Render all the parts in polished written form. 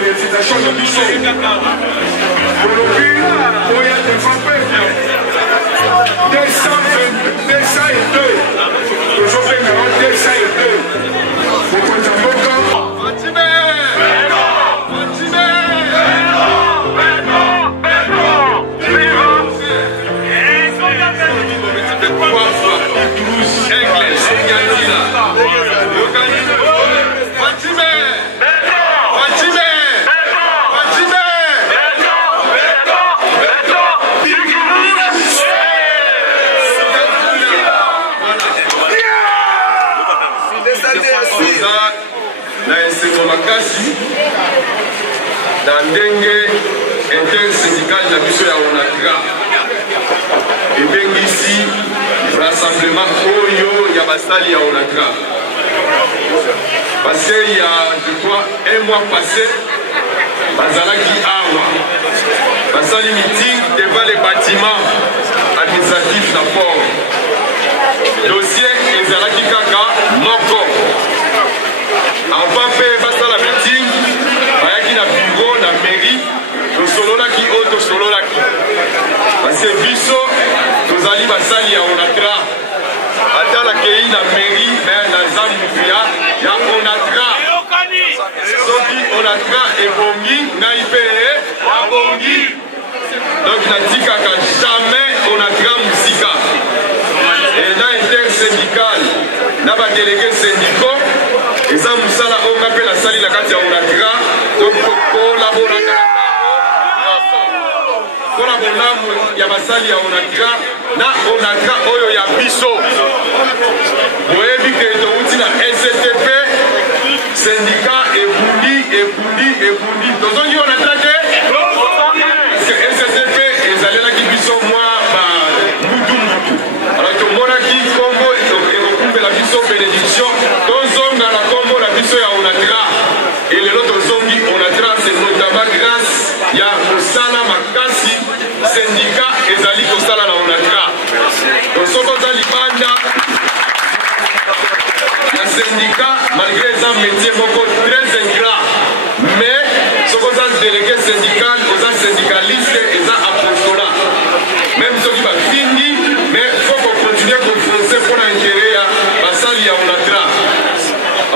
récitation de biso. Aujourd'hui, on y a des frappés. 202. Aujourd'hui, 202. Vous comptez na ndenge intersyndical na biso ya ONATRA ebengisi rassemblement oyo ya basali ya ONATRA parce que il y a je crois un mois passé bazalaki awa basali meeting devant les bâtiments administratifs na port dossier ezalaki kaka moko avant mpe basala meeting bayaki na bureau na mairie tosololaki oyo tosololaki parce que biso tozali basali ya ONATRA ata nakei na mairie me naza motuya ya ONATRA soki ONATRA ebongi ngai mpe abongi donc natikaka jamais ONATRA mosika na intersyndical na badelege syndicaux eza mosala oyo nga mpe nasali na kati ya ONATRA tokolaboraka mpona bolamu ya basali ya ONATRA na ONATRA oyo ya biso boyebi ke touti na STP syndicat ebundi tozongi ONATRA te parce que STP ezalelaki biso mwa mutu alors tomonaki kombo ekokumbela biso bénédiction tozonga na kombo na biso ya ONATRA elelo tozongi ONATRA c'est notamment grâce ya mosala makasi syndicat ezali kosala na ONATRA soko oza libanda ya syndicat malgré eza métier moko très ingrat mais soko oza délégué syndical oza syndicaliste eza apostolat même soki bafindi mais faut kocontinue kofonce mpona intérêt ya basali ya ONATRA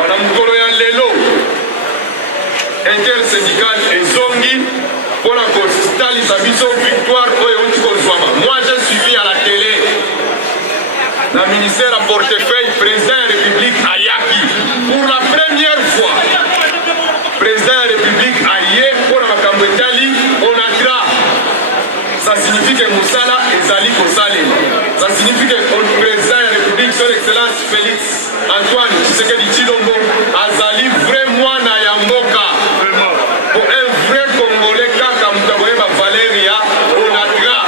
na mokolo ya lelo intersyndical ezongi mpona kotalisa biso victoire oyo euti kozwama. Moi j'ai suivi à la télé na ministère à portefeuille président ya république ayaki pour la première fois président ya république aye mpona makambo etali ONATRA. Ça signifie que mosala ezali kosalema, ça signifie que président ya république son excellence Félix Antoine Tshisekedi Tshilombo azali vrai mwana ya mboka pour un vrai congolais kaka mutu akoyeba valeur ya ONATRA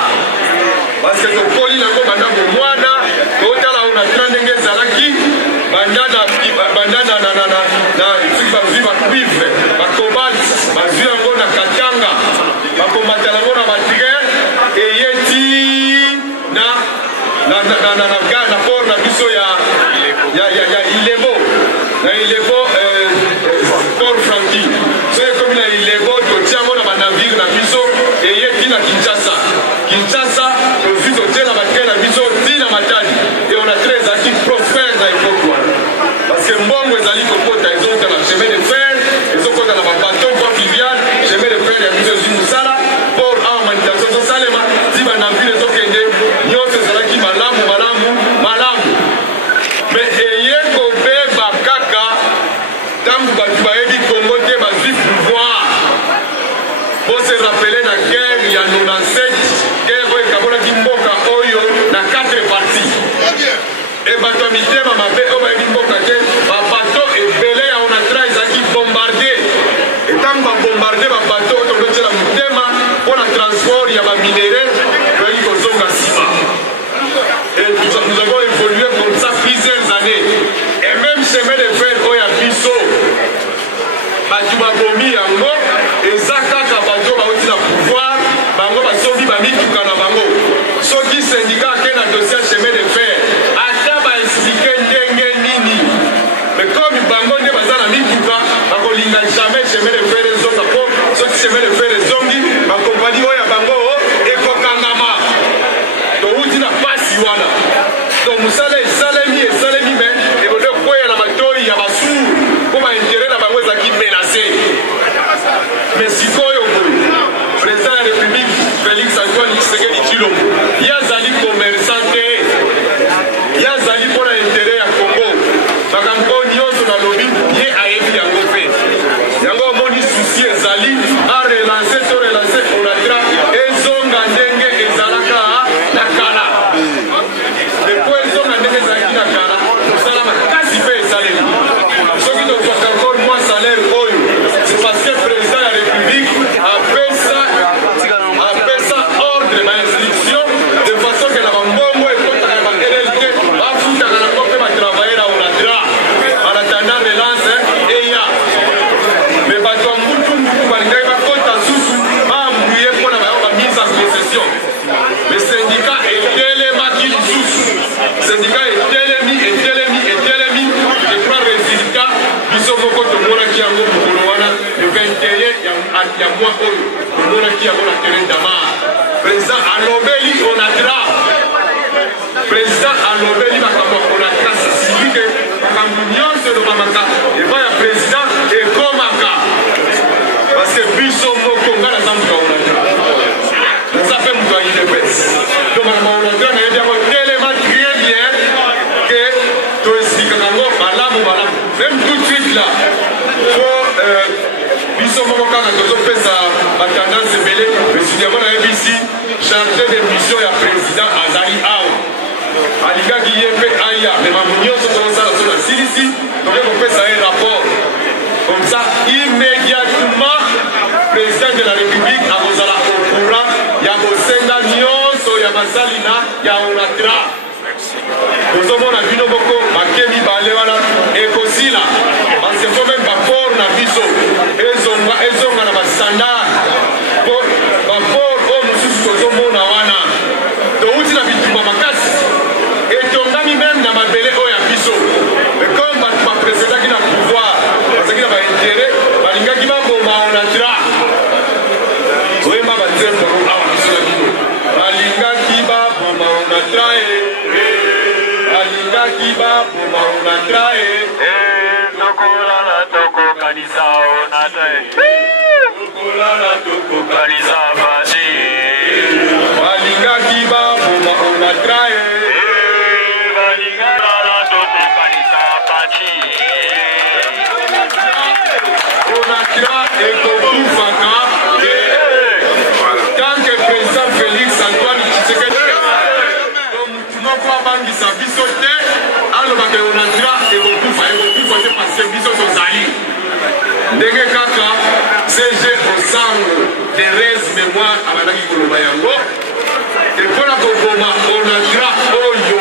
parce que tokoli nango banda bomwana totala ONATRA ndenge ezalaki banda soki bazwi bacuivre bacobalt bazwi yango na katanga bakombatela yango na batrain eyeti na port na biso ya Ilebo na Ilebo port Franki so ekomi na Ilebo totia yango na banavire na biso eyeti na Kinshasa tozwi totie na batrain na biso ti na Matadi et ONATRA ezalaki prospère na epoke wana parce que mbongo ezali kokota ezokota na chemin de fer ezokota na babato port fluvial chemin de fer ya biso ezwi mosala port a manutention tosalema ti banavire ezokende nyonso ezalaki malamu mais eye kobeba kaka ntango bato bayebi Congo te bazwi pouvoir po se rappele na guerre ya 97 guerre oyo ekabonaki mboka oyo na 4 parties e bato ya mitema mabe oyo bayebi mboka te babato ebele ya ONATRA ezalaki bombarde etango babombarde babato oyo tokotiela motema mpo na transport ya baminere toyaki kozonga nsima et nous avons évolué comme ça plusieurs années et même chemin de fer oyo ya biso bato babomi yango eza kaka bato bauti na pouvoir bango basombi bamituka na bango soki syndicat ake na dossier ya chemin de fer ata baexplike ndenge nini mais comme bango nde baza na mituka bakolinga jamais chemin de fer ezoka po ya mwa oyo omonaki yango na terrain damar président alobeli onatra président alobeli makambo onatra sisibike makambo nyonso elobamaka epa ya président ekomaka parce que biso moko nga naza moto ya onatra naza mpe moto ya idps donc makambo onatra nayebi yango tellement très bien que toexplikaka yango malamu même tout de suite là biso moko kaka tozopesa batendance ebele président na yebisi chargé de mission ya président azali awa alingaki ye mpe aya me makambo nyonso tozosala so na silisi toke kopesa ye rapport comme ça immédiatement président de la république akozala au courant ya kosenga nyonso ya basali na ya onatra tozomona bino moko make mibale wana ekosila parce que fo meme baport na biso ezonga na bastandard po baport oyo mosusu tozomona wana touti na bitumba makasi etongami meme na mabele oyo ya biso mais comme bato baprécédaki na pouvoir bazalaki na baintérêt balingaki baboma onatra oyemba batempo awa biso na bino balingaki baboma onatra balingaki baboma onatra tokolala tokokanisa onatra tokolala tokokanisa basi balingaki baboma onatra balingala tokokanisa basi onatra ekokufaka tant que président Félix Antoine Tshisekedi moko abangisa biso te alobaka onatra ekokufa te parce que biso tozali ndenge kaka CG osango Thérèse mémoire abandaki koloba yango epona koboma onatra oyo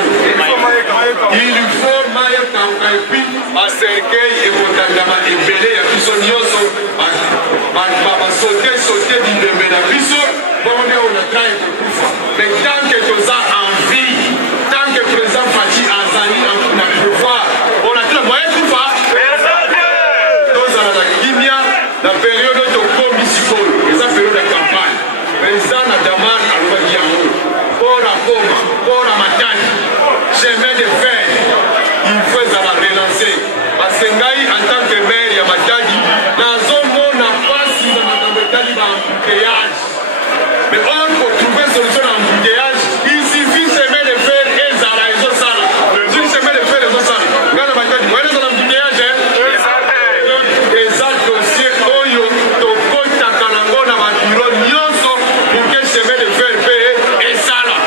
il faut mayekauka epuis baserkei ekotandama ebele ya biso nyonso basote bindembe na biso bongo nde onatra ekokufa mais tant que toza en vie tant que président Fachi azali na pouvoir onatra moye kufa tozala na kimia na période tokomi sikoyo eza période ya campagne président na damar alobaki yango mpona koma mpona matani chemin de fer il faut ezala relance parce que ngai en tant que maire ya matadi nazomona pasi na makambo etali baembouteillage mais on pour trouver solution na embouteillage il suffit chemin de fer ezala ezosala sur chemin de fer ezosala ngai na matadi moyene ezala embouteillage eza dossier oyo tokotaka nango na babiro nyonso pour que chemin de fer mpe esala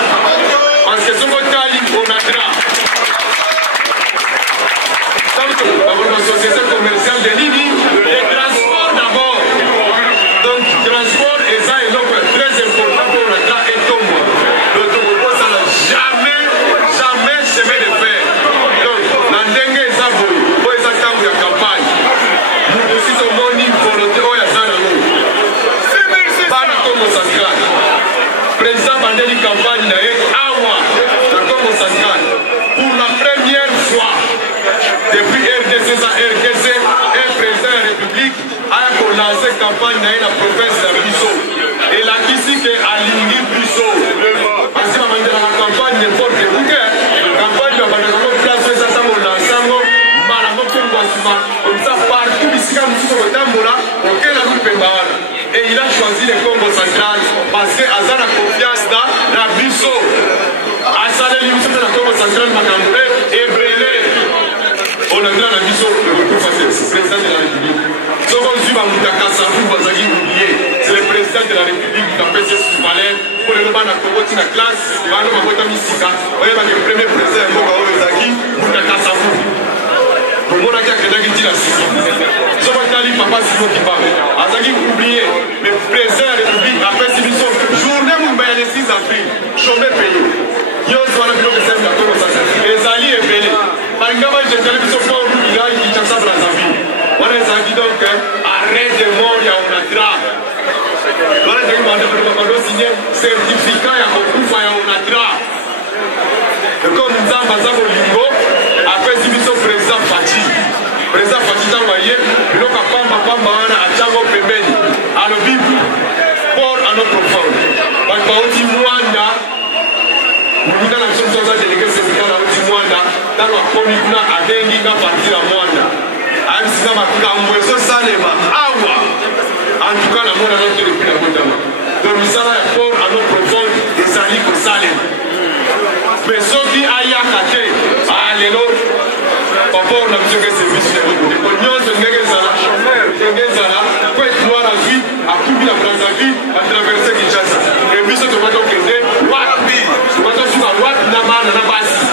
parce que soko tali onatra société commerciale de nini le transport d'abord donc transport eza eloko très important pour onatra etombo donc tokokosala jamais chemin de fer donc na ndenge eza boye oyo eza ntango ya campagne moto si tomoni volonté oyo aza nango bana Congo central président bandeli campagne na ye awa na Congo central pour la première fois depuis RDC za RDC un président ya république aya kolanse campagne na ye na province ya biso elakisi ke alingi biso asi bamandelaka campagne n'importe où te campagne babandaka place eza ntango olansango mbala mokongwa nsima komisa partout bisika mosusu kotambola okela lupemba wana et il a choisi le Congo central parce que aza na confiance na biso asaleli biso mpe na Congo central makambo ebele onatra na biso ekokufa te président de la république soko ozwi bamutu akasavu bazalaki oublié c'est le président de la république kapesi souvalere mpo lelo bana kongo ntina classe bano babotami sika oyebaki premier président ya mboka oyo ezalaki mutu akasavu tomonaki akendaki ntina sika soko tali papa simo kimbango azalaki oublié mais président ya république apesi biso journée mumba ya le 6 avril chôme payé nyonso wana biloko esali na kongo sasa ezali ebele balinga bajetele biso mpo ilai kinshasa brazzaville wana ezalaki donc arrêt de mort ya onatra wana ezalaki bando signe certificat ya kokufa ya onatra comme nzambe aza bolingo apesi biso président Fachi ntango aye biloko apambapamba wana atiango pembeni ntango akomi kuna abengi nga parti ya mwana ayebisika makambo ezosalema awa antuka namona noto depuis na kotama donc misala ya port ano profonde ezali kosalema mais soki ayaka te lelo papor na biso ke service ya kokote po nyonso ndenge ezala po etwara zwi akubi na brazzaville atraverse kinshasa e biso tokata okende wapi tokata osuka wapi na bana na basi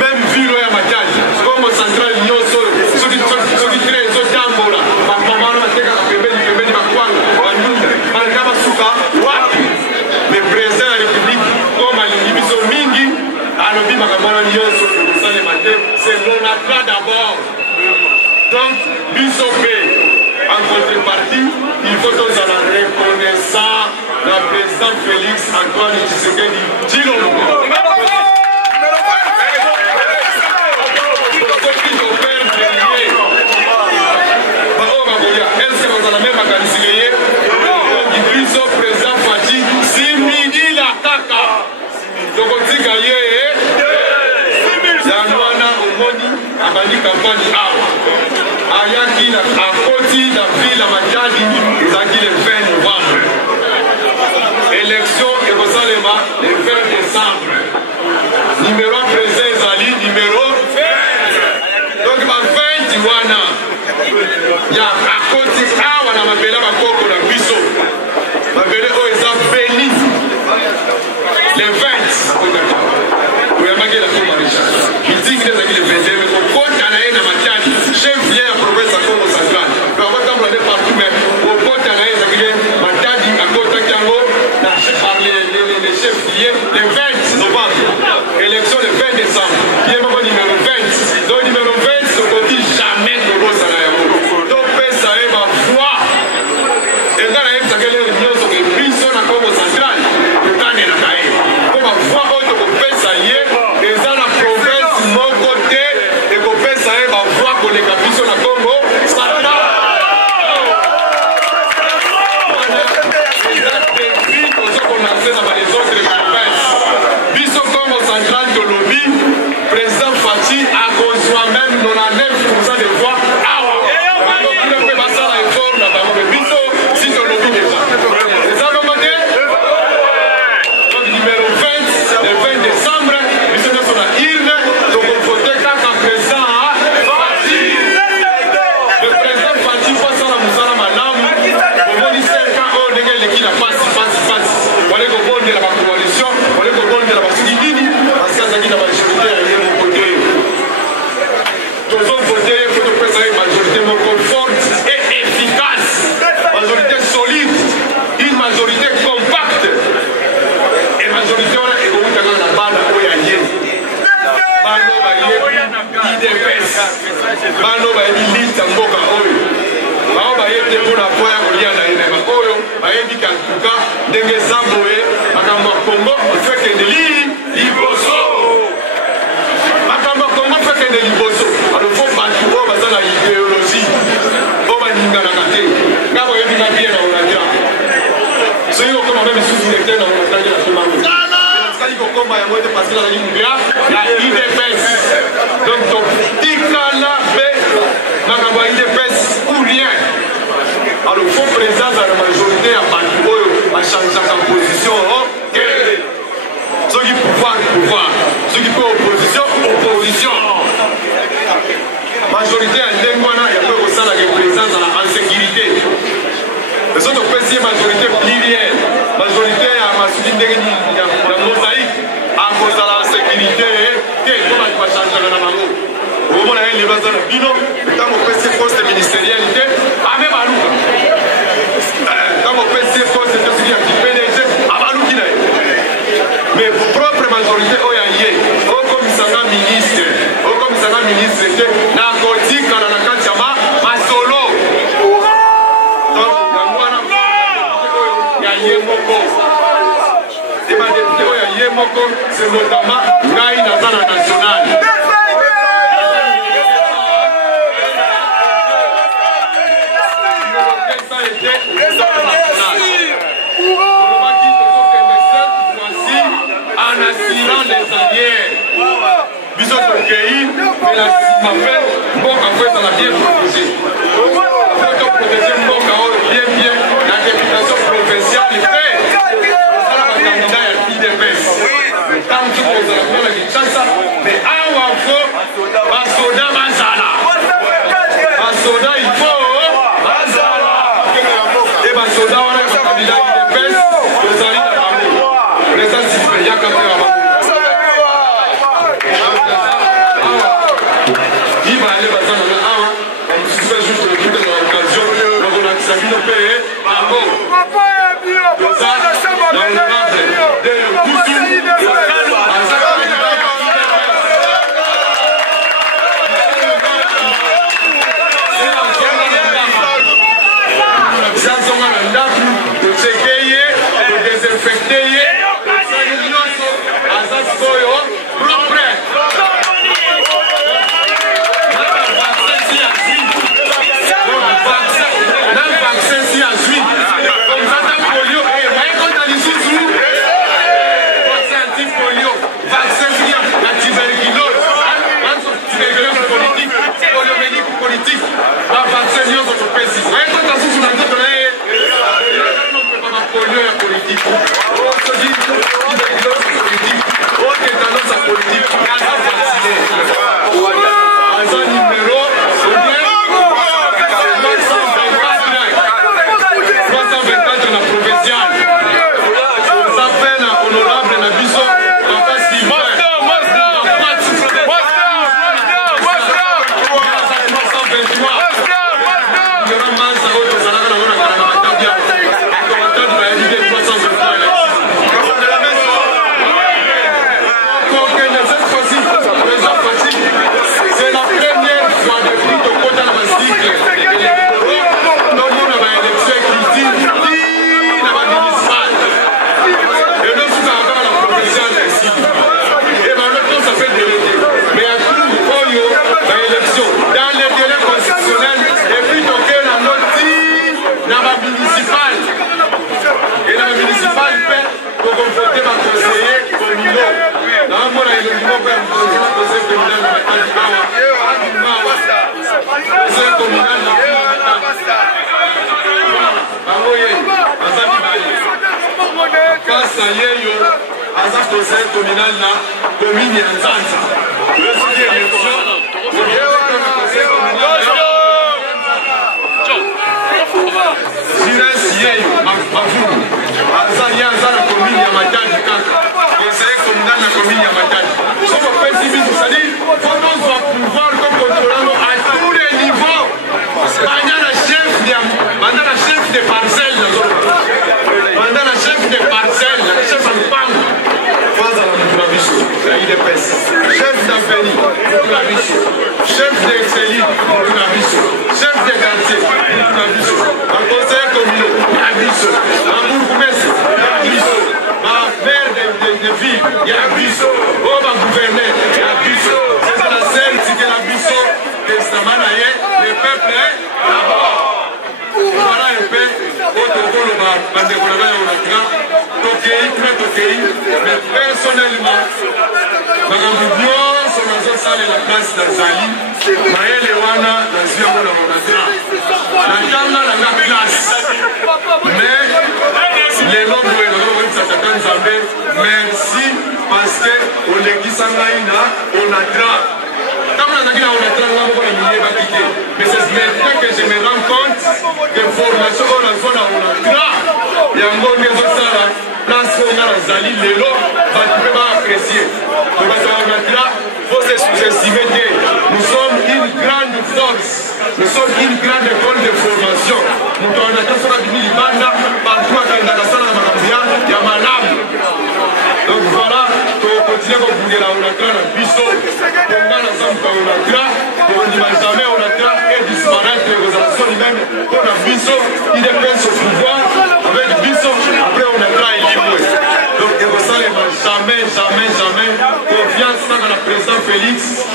même ville ya matadi kongo central nyonso soki train ezotambola bamamana batekaka pembeni bakwanga banyunda baleka basuka wapi mais président ya république comme alingi biso mingi alobi makambo wana nyonso ekosalema te c'est l'onatra d'abord donc biso mpe en contrepartie il faut tozala reconnaissant na président Félix Antoine Tshisekedi Tshilombo abandi campagne awa ayaki akoti na ville ya Matadi ezalaki le 20 novembre élection ekosalema le 20 décembre numéro présent ezali numéro 20 donc ba 20 wana ya akoti awa na mabele bakoko na biso mabele oyo eza beni le 20 oyamaki la cour maréchal mitingi ezalaki le 21 okota na ye na Matadi chef lieu ya province ya Congo central akotambola nde partout mais okota na ye ezalaki Matadi akotaki yango par les chefs lieux le 20 novembre élection le 20 décembre ye moko numéro 20 donc numéro 20 tokoti jamais tobosana yango topesa ye bavoi enga na yebisaka elere nyonso ke biso na Congo central totanelaka ye po bavoi oyo tokopesa ye eza na province moko te ekopesa ye bavoi koleka biso na Congo central na les autres provinces biso Congo central tolobi président Fachi akozwa même 99% de voix awa bakokuna mpe basala effort na bango me biso si tolobi déjà eza bongo te donc numéro 20 le 20 décembre biso nyonso na urne tokovote kaka président Fachi le président Fachi po asala mosala malamu omoni 5 ans oyo ndenge eleki na pasi wale kobondela ba coalition wale kobondela ba sikidini parce que azaki na majorité ya ye moko te tozo voter il faut topesa ye majorité moko forte et efficace majorité solide une majorité compacte et majorité wana ekokutaka na bana oyo ya ye bano bayebi IDPS bano bayebi liste ya mboka oyo bao bayebi te mpona poya kolia na ye na oyo bayebi kantuka ndenge eza boye makambo ya Kongo fekende liboso makambo ya Kongo fekende liboso alofo bato oyo baza na idéologie oyo baninganaka te nga boyebi na bien na onatra soki kokoma mpe misusu directeur na onatrange na somango natikali kokoma yango ete parce que nazali mbia ya IDPS donc totikala mpe makambo ya IDPS ou rien alors faux présence à la majorité ya bato oyo bachangeaka position soki pouvoir soki mpe opposition majorité ya ndenge wana ya mpe kosalaka présence à la insécurité eso topesi ye majorité plurielle majorité ya masuki ndenge ya mosaïque akozala insécurité te to bato bachangeaka na bango okomona ye lelo aza na bino ntango opesi poste ministérielle te ame baluka ntango opesi poste te soki ya PDG abaluki na ye mais propre majorité oyo ya ye okomisanga ministre te nakotikala na kati ya masolo donc yango wana ya ye moko e badepute oyo ya ye moko c'est notamment ngai naza na national en assurant les alliés biso tokende pays, mais la CIMAFEL, Mboka Fouet, on a bien proposé. Il faut protéger Mboka bien, la députation provinciale est faite. Ça, la candidat est l'IDPS. Tant que vous avez la Kinshasa, mais à Wafo, Basoda Mazala. Basoda, il faut Mazala. Et Basoda, on a un candidat IDPS, vous allez la Bamou. Président Sylvain, il y a quand même la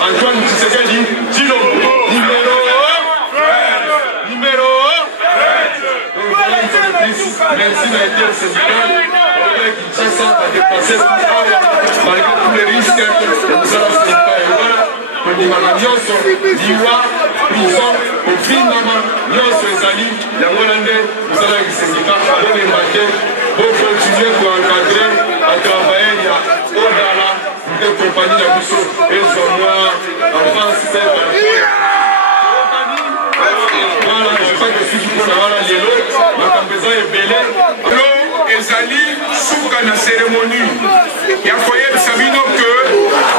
Antoine Tshisekedi, numéro 1. Merci d'être le syndical. Kinshasa a dépassé malgré tous les risques. Nous allons liwa prison ofingama nyonso ezali yango na nde tosalaki sendika bolemba te bokontinue koencadre batravailler ya odala nde kompagnie na biso ezwa mwa avance pe voilà je crois que siki mpona wana lelo makambo eza ebele ezali suka na cérémonie ya koyebisa bino ke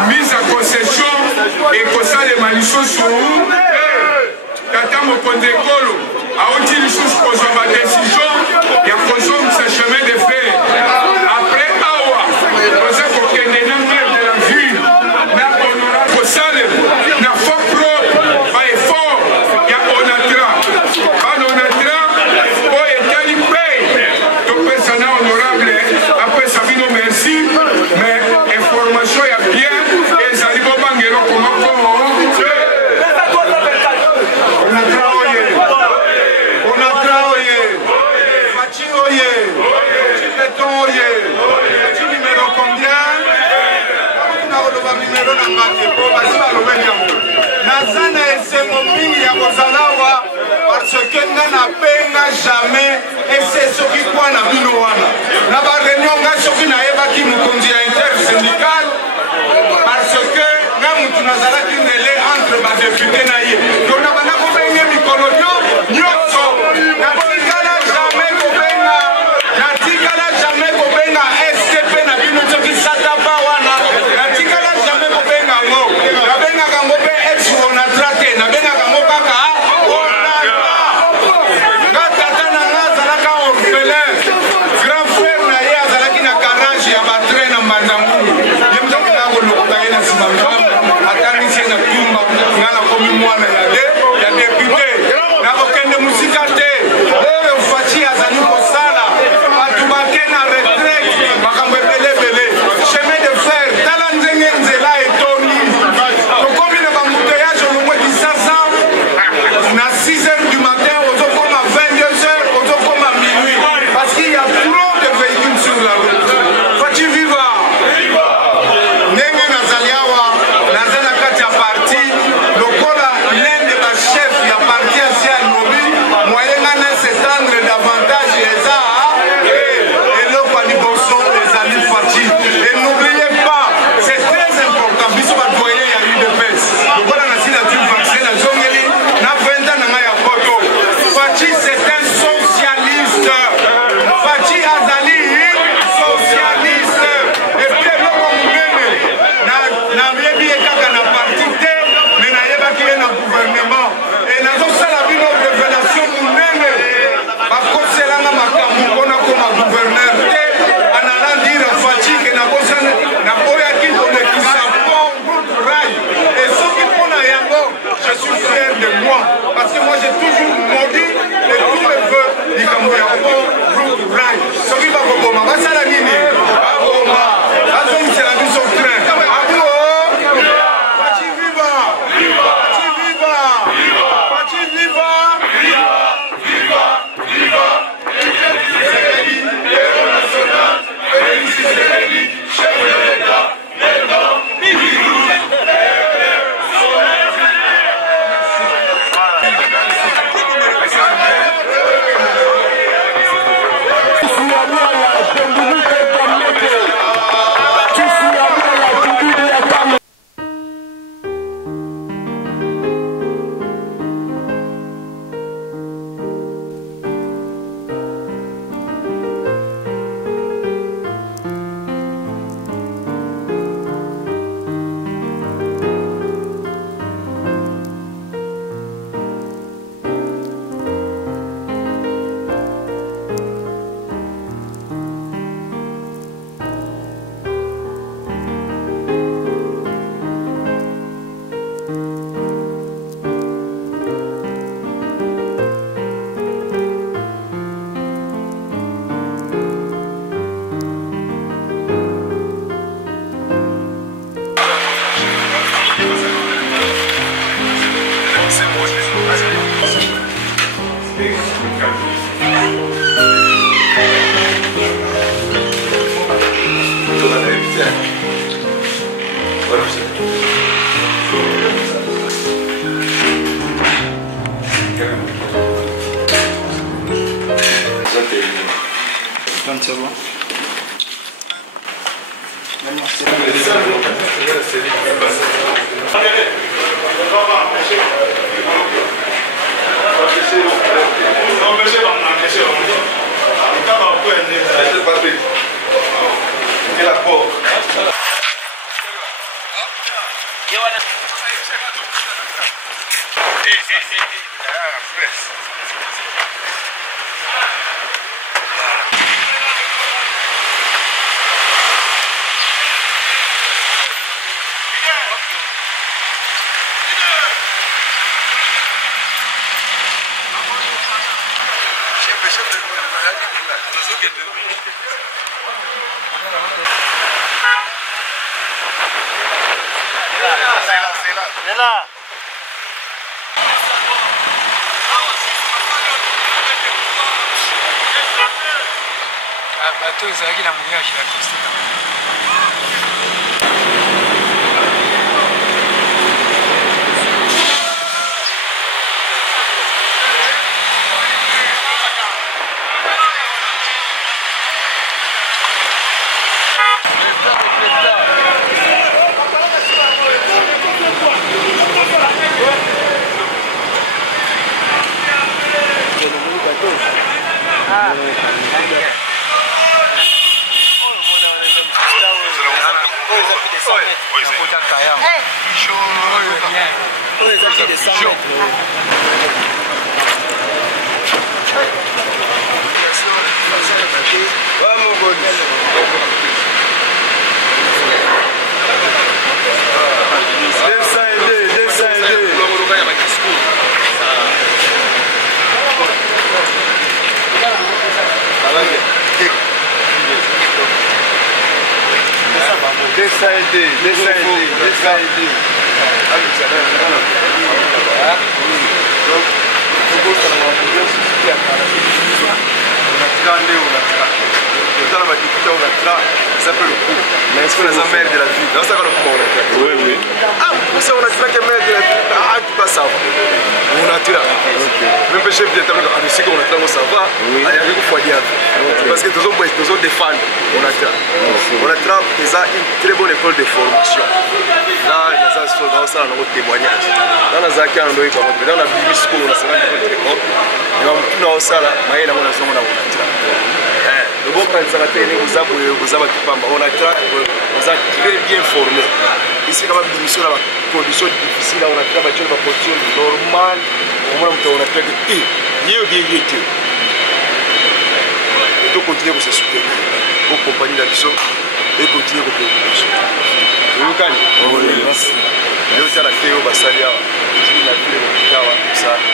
mise à concession ekosalema lisusu tata mokonzi ekolo auti lisusu kozwa badesizio ya kozongisa chemin de fer après awa oza kokende na maire de la ville na honorable kosalema na fond propre baeffort ya onatra banonatra oyo etali mpe topesa na honorable apesa bino merci mais information ya bien ezali bobangelo komako nazana esengo mingi ya kozalawa parce que nga napenga jamais ese soki kwa na bino wana na bareunion nga soki nayebaki mokonzi ya intersyndical parce que nga mutu nazalaki nele entre badepute na ye to na banda kobenge mikolo nyonso natikala jamais kobenga SCP na bino soki sataba wana natikala jamais kobenga ngo nabengaka ngo mpe ex onatra te nabengaka ngo kaka onatra nga tata na nga azalaka orphelin grand frère na ye azalaki na garage ya batre na mbanzangulu ye mtoki na kolokota ye na nsima ngambo atangisi ye na tumba nga nakomi mwana ya depute nakokende mosika te oyo faci azali kosala bato bake na retraite makambo ebelebele chemin de fer tala nzenge nzela etoni tokomi na bambuteyage olongwe kisasa na 6 heures du matin ozokoma 22 heures ozokoma minuit parce qu'il y a trop de véhicules sur la route faci viva ndenge nazali awa naza na kati ya parti lokola l'un de bachef ya parti asi ya lobi moyenga na s'étendre davantage eza eloko ya liboso ezali faci et n'oubliez pas c'est très important biso badoye ya UDPS lokola nasila tu vaccin nazongeli na 20 ans na ngai ya poto faci c'est un socialiste faci azali socialiste et puis eloko monene nayebi ye kaka na parti te mais nayebaki ye na gouvernement et nazosala bino révélation monene bakoselanga makambo mpona koma gouverneur te analandira faci ke naboyaki kolekisa pont route rail et soki mpona yango je suis fier de moi parce que moi j'ai toujours maudit et tout me veut likambo ya pont route rail soki bakoboma basala nini baboma bazongisela biso train abo faci viva faci viva faci viva c'est bon. bateau ezalaki na mouillage ya acoustique. Mais est-ce qu'on a un maire de la ville? Dans ça, on a oui, oui. Ah, vous savez, on a tiré que maire de la ville. Ah, tu passes ça. On a tiré. Même le chef d'État, on a dit qu'on a tiré, ça va. Il y a quelque chose à dire. Parce que tous les défendent. On a tiré. On a tiré, ils ont une très bonne école de formation. Là, il y a ça, on a un témoignage. Dans la Zaki, on a eu dans la Bible school, on a 50 écoles. Et on a ça, là, on a tiré. Le bon candidat, on a très bien formé. Ici, quand même, l'émission dans des conditions difficiles, on a travaillé dans des conditions normales. On a fait que mieux bien été. Et donc, continuer à se soutenir. Pour accompagner la mission et continuer à accompagner la mission. Vous voyez, merci. Je vais la Théo Bassalia. Je vais la Théo Bassalia.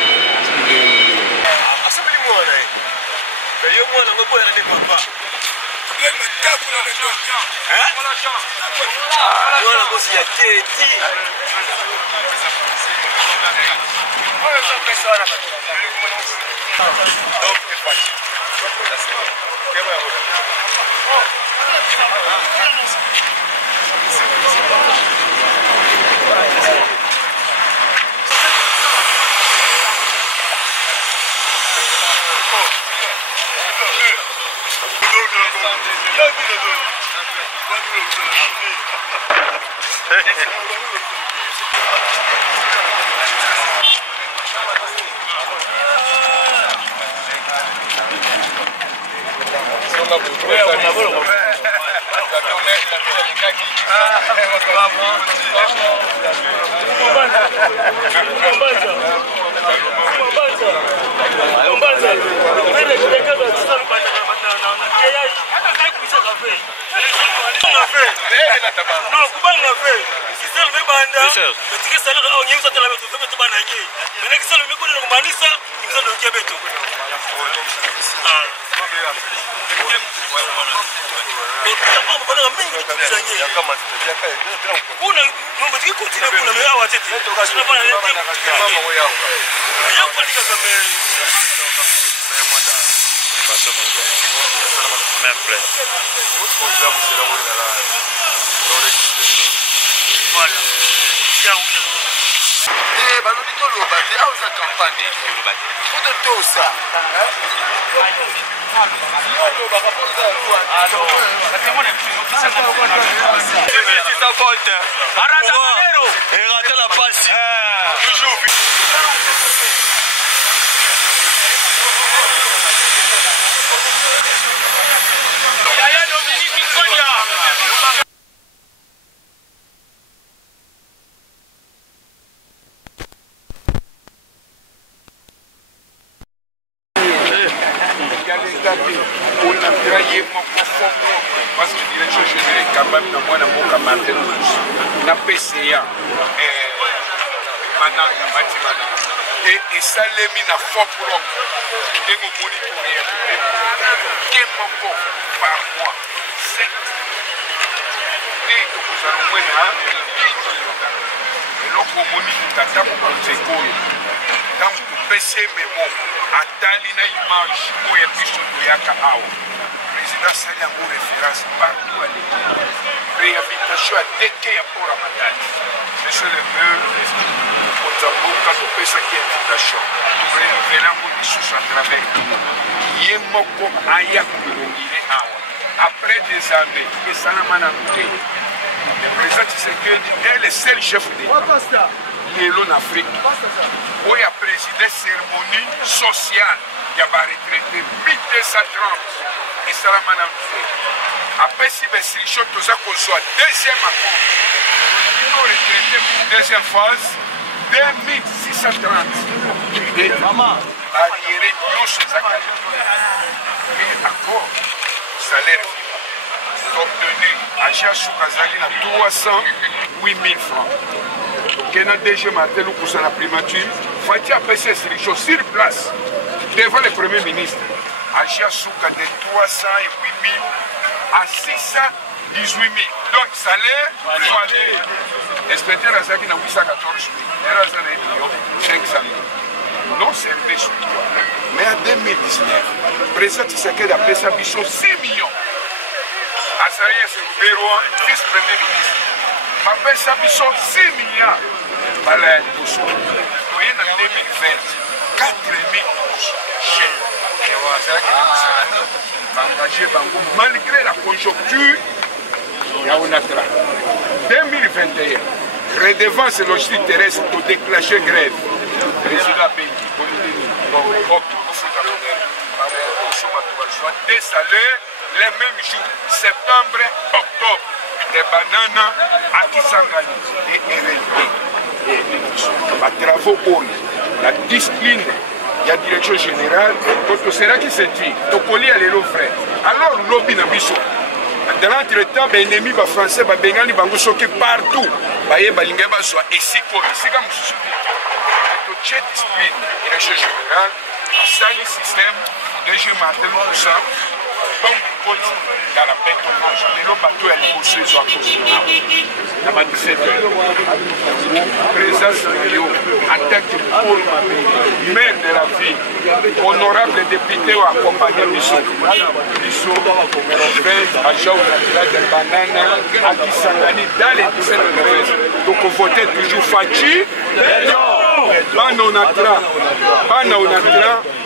parce que direction générale capable na mwana mboka Martin na PCA mananga batimana et esalemi na fond propre ndenge omoni ke moko par mois 7 et tokozala omwena eloko omoni tata mokonzi ekoyo ntango topesi ye memo atali na image oyo biso toyaka awa président sali yango référence partout à l'état réhabilitation adeke ya port ya matadi monsieur le maire mokonzi mboka topesaki invitation torenuvele yango lisusu à travers ye moko aya kolongile awa après des années esalama na te le président Tshisekedi est le seul chef d'état lelo na Afrique oyo a présidé cérémonie sociale ya baretraité 1230 esalama na te apesi bainstruction toza kozwa deuxième accord ino retraité deuxième phase 2630 bariere nyonso ezaka accord salaire obtenu aja sukazali na 308 000 francs tokena DG Martin Lukusa na primature fati apesi instruction sur place devant le premier ministre aja suka de 308 000 à 618 000 donc salaire fois inspecteur azalaki na 814 000 eraza na 500 000 non service mais en 2019 président Tshisekedi apesa biso 6 millions Azarias Ruberwa, vice-premier ministre. Mapesa biso 6 milliards. Bala ya liboso. Toye na 2020, 4 000 chers. Engagé bango malgré la conjoncture ya Onatra. 2021, redevance logistique terrestre pour déclencher grève. Président Bengi, des salaires les mêmes jours, septembre, octobre, des bananes à Kisangani et RLP. Les travaux, la discipline, la direction générale, quand sera qui se dit, Tokoli a les frères. Alors, lobby na biso. Dans l'entretemps, les ennemis français, les bengali, les soki partout, les balingé bazwa et si quoi, c'est comme ça. Donc, cette discipline, direction générale, ça le système de G. Martin Lukusa. Donc, dans la bétonnage, les bateaux et les bosses sont à cause de la 17 présence en tant que Paul Mabé, maire de la ville, honorable député ou accompagné Bissot, à Jaou, la banane, à Kisangani, dans les 17 provinces. Donc, on votait toujours Fachi, Bana Onatra,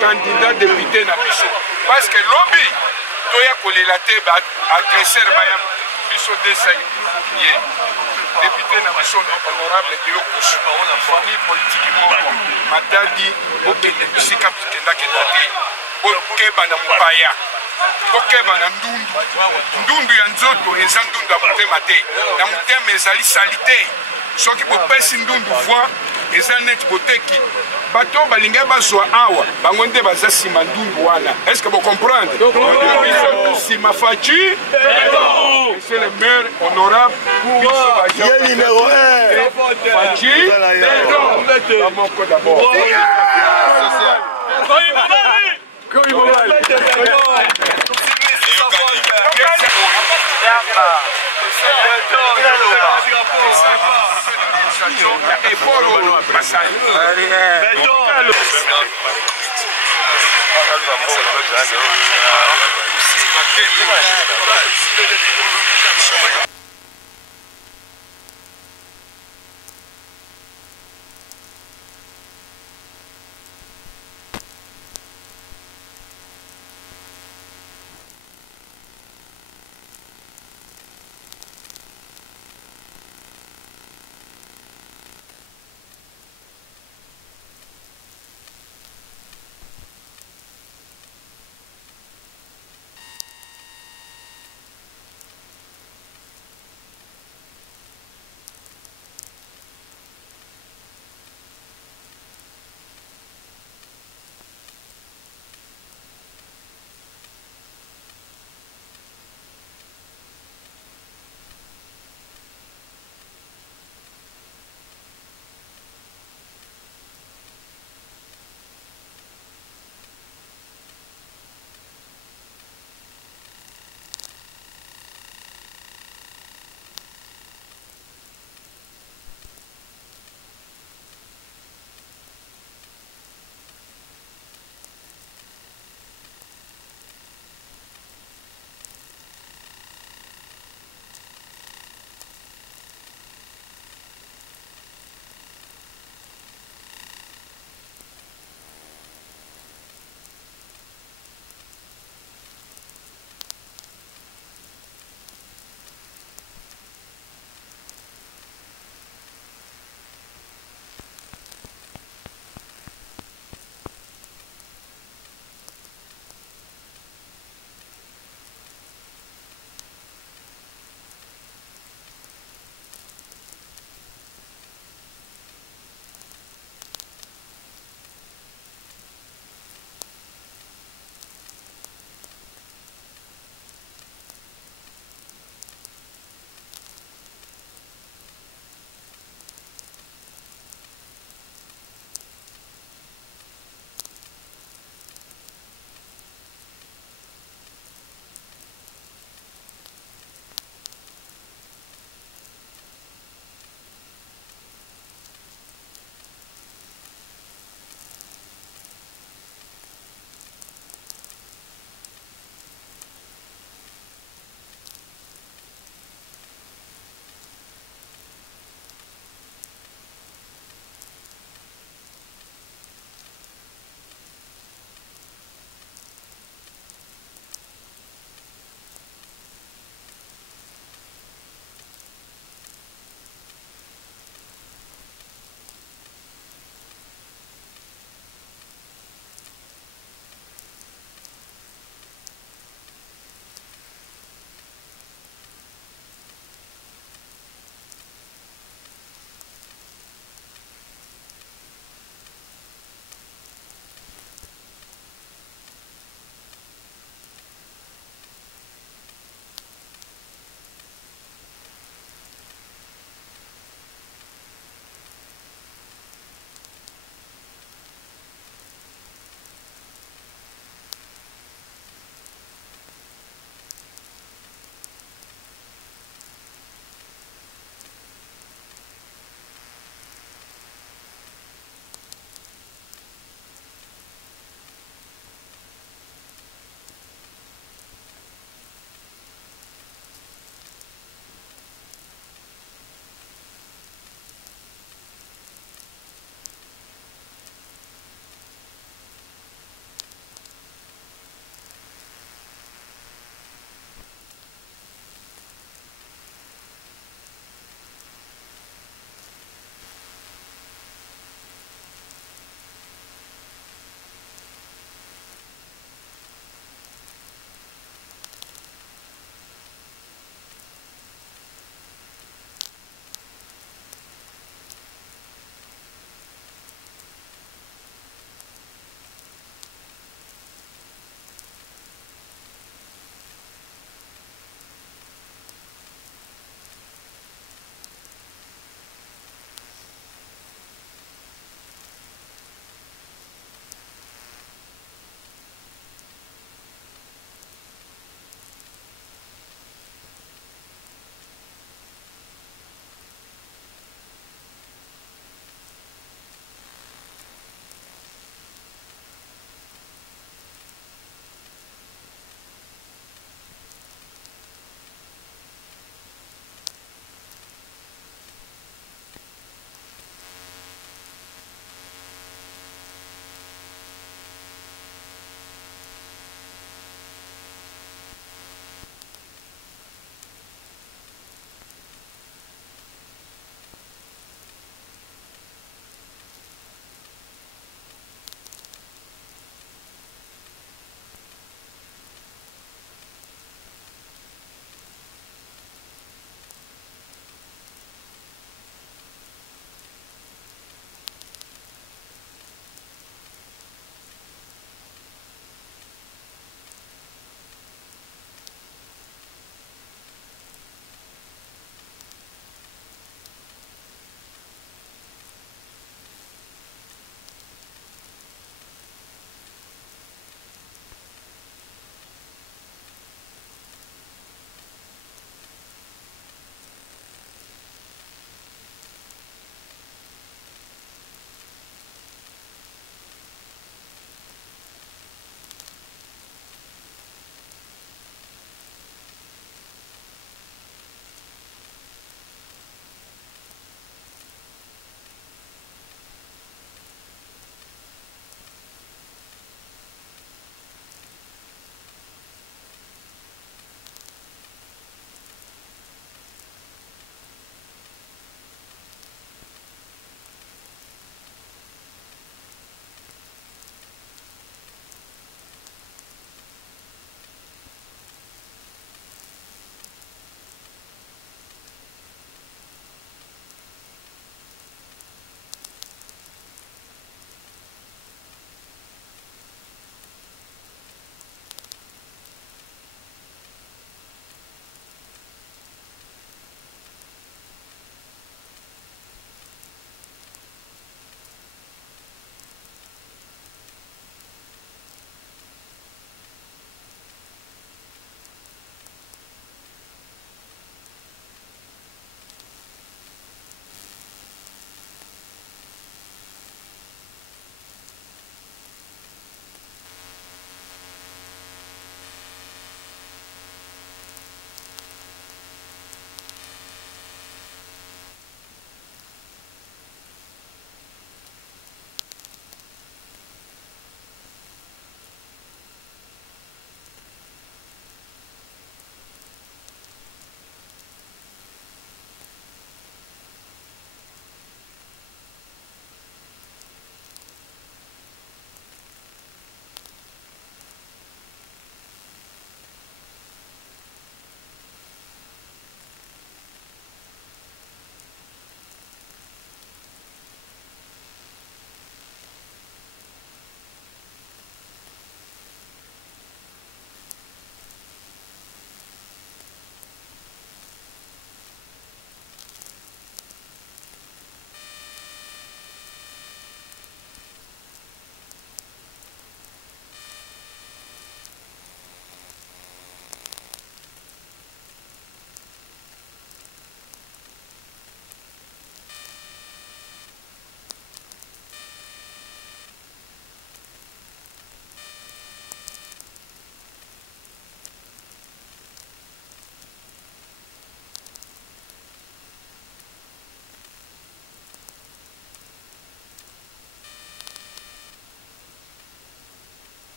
candidat député na Bissot. Parce que lobby, toya kolela te ba agresseur baya biso desai ye député na biso honorable de Yokosu na famille politique moko matadi bokende bisika kenda kenda te bokeba na mupaya bokeba na ndundu ya nzoto eza ndundu ya motema te na motema ezali salite soki bopesi ndundu voi eza neti boteki bato balingi bazwa awa bango nde baza nsima ndundu wana. Est-ce que vous comprenez? Sima Fachi, c'est le maire honorable. Il est numéro 1. Fachi, la moko d'abord. Et pour passage.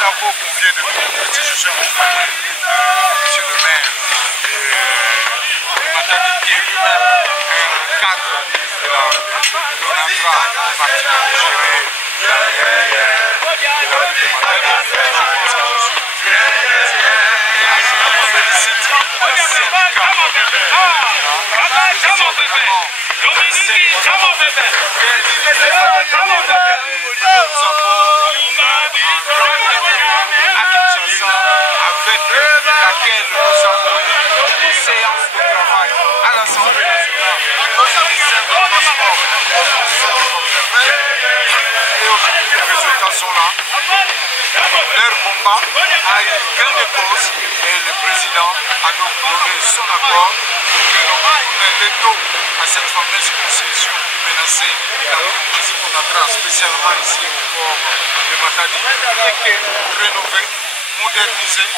travaux qu'on vient de faire, je suis accompagné de monsieur le maire de Matadi, qui est lui-même un cadre de la l'ONATRA, parti pour gérer la mairie de la ville de Matadi. Je pense que je suis très je félicite le syndicat avec laquelle nous avons eu une séance de travail à l'Assemblée nationale au ministère du Transport et aujourd'hui les résultats sont là. Leur combat a eu gain de cause et le président a donc donné son accord pour que l'on tourne le dos à cette fameuse concession qui menaçait l'entreprise ONATRA, spécialement ici au port de Matadi, et que rénover, moderniser,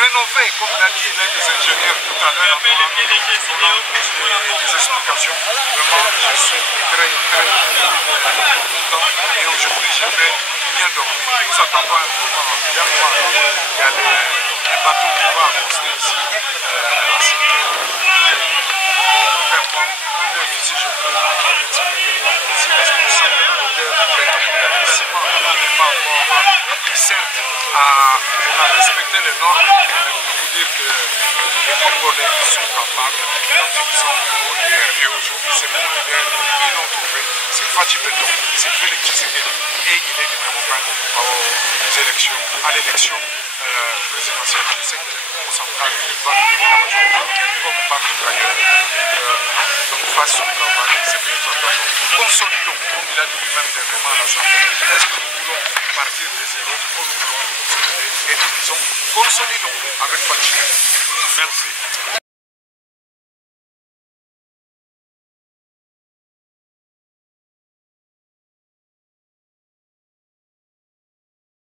rénover, comme l'a dit l'un des ingénieurs tout à l'heure, en donnant des explications. Vraiment, je suis très content et aujourd'hui je vais bien dormir. Nous attendons un moment bien voir. Il y a les bateaux qui vont accoster ici à cette heure. Vraiment, si je peux l'exprimer ici parce qu'on sent le modèle du ciment, pas encore certes, on a respecté les normes, mais pour vous dire que les Congolais sont capables, quand ils sont au leader, et aujourd'hui c'est mon leader, ils l'ont trouvé, c'est Fatih Beton, c'est Félix Tshisekedi, et il est numéro 1 aux élections, à l'élection présidentielle. Je sais que le Congo central va nous donner la majorité, comme partout ailleurs. Donc fasse son travail, c'est plus important. Consolidons, comme il a dit lui-même dernièrement à l'Assemblée, est-ce que nous voulons partir de zéro ou nous voulons consolider? Et nous disons consolidons avec Fatih. Merci.